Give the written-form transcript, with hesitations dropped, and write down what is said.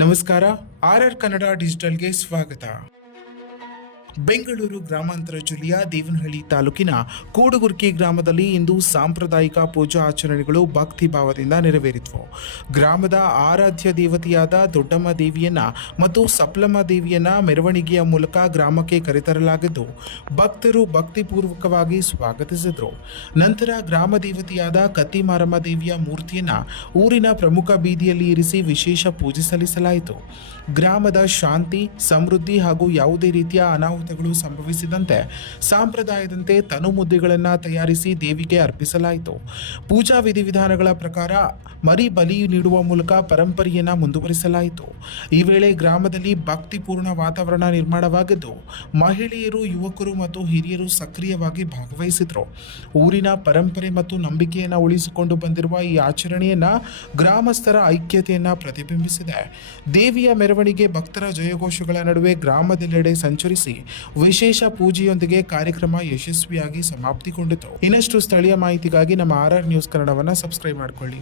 ನಮಸ್ಕಾರ. RR ಕನ್ನಡ ಡಿಜಿಟಲ್ಗೆ ಸ್ವಾಗತ. ಬೆಂಗಳೂರು ಗ್ರಾಮಾಂತರ ಜಿಲ್ಲೆಯ ದೇವನಹಳ್ಳಿ ತಾಲೂಕಿನ ಕೂಡುಗುರ್ಕಿ ಗ್ರಾಮದಲ್ಲಿ ಇಂದು ಸಾಂಪ್ರದಾಯಿಕ ಪೂಜಾ ಆಚರಣೆಗಳು ಭಕ್ತಿ ಭಾವದಿಂದ ನೆರವೇರಿದವು. ಗ್ರಾಮದ ಆರಾಧ್ಯ ದೇವತೆಯಾದ ದೊಡ್ಡಮ್ಮ ದೇವಿಯನ್ನ ಮತ್ತು ಸಪ್ಲಮ್ಮ ದೇವಿಯನ್ನ ಮೆರವಣಿಗೆಯ ಮೂಲಕ ಗ್ರಾಮಕ್ಕೆ ಕರೆತರಲಾಗಿದ್ದು ಭಕ್ತರು ಭಕ್ತಿಪೂರ್ವಕವಾಗಿ ಸ್ವಾಗತಿಸಿದರು. ನಂತರ ಗ್ರಾಮ ದೇವತೆಯಾದ ಕತ್ತಿಮಾರಮ್ಮ ದೇವಿಯ ಮೂರ್ತಿಯನ್ನ ಊರಿನ ಪ್ರಮುಖ ಬೀದಿಯಲ್ಲಿ ಇರಿಸಿ ವಿಶೇಷ ಪೂಜೆ ಸಲ್ಲಿಸಲಾಯಿತು. ಗ್ರಾಮದ ಶಾಂತಿ, ಸಮೃದ್ಧಿ ಹಾಗೂ ಯಾವುದೇ ರೀತಿಯ ಅನಾಹುತಗಳು ಸಂಭವಿಸಿದಂತೆ ಸಂಪ್ರದಾಯದಂತೆ ತನುಮುದ್ದೆಗಳನ್ನು ತಯಾರಿಸಿ ದೇವಿಗೆ ಅರ್ಪಿಸಲಾಯಿತು. ಪೂಜಾ ವಿಧಿವಿಧಾನಗಳ ಪ್ರಕಾರ ಮರಿ ಬಲಿ ನೀಡುವ ಮೂಲಕ ಪರಂಪರೆಯನ್ನು ಮುಂದುವರಿಸಲಾಯಿತು. ಈ ವೇಳೆ ಗ್ರಾಮದಲ್ಲಿ ಭಕ್ತಿಪೂರ್ಣ ವಾತಾವರಣ ನಿರ್ಮಾಣವಾಗಿದ್ದು ಮಹಿಳೆಯರು, ಯುವಕರು ಮತ್ತು ಹಿರಿಯರು ಸಕ್ರಿಯವಾಗಿ ಭಾಗವಹಿಸಿದರು. ಊರಿನ ಪರಂಪರೆ ಮತ್ತು ನಂಬಿಕೆಯನ್ನು ಉಳಿಸಿಕೊಂಡು ಬಂದಿರುವ ಈ ಆಚರಣೆಯನ್ನ ಗ್ರಾಮಸ್ಥರ ಐಕ್ಯತೆಯನ್ನ ಪ್ರತಿಬಿಂಬಿಸಿದೆ. ದೇವಿಯ ಮೆರವಣಿಗೆ ಭಕ್ತರ ಜಯಘೋಷಗಳ ನಡುವೆ ಗ್ರಾಮದೆಲ್ಲೆಡೆ ಸಂಚರಿಸಿ ವಿಶೇಷ ಪೂಜೆಯೊಂದಿಗೆ ಕಾರ್ಯಕ್ರಮ ಯಶಸ್ವಿಯಾಗಿ ಸಮಾಪ್ತಿಗೊಂಡಿತು. ಇನ್ನಷ್ಟು ಸ್ಥಳೀಯ ಮಾಹಿತಿಗಾಗಿ ನಮ್ಮ RR ನ್ಯೂಸ್ ಕನ್ನಡವನ್ನು ಸಬ್ಸ್ಕ್ರೈಬ್ ಮಾಡಿಕೊಳ್ಳಿ.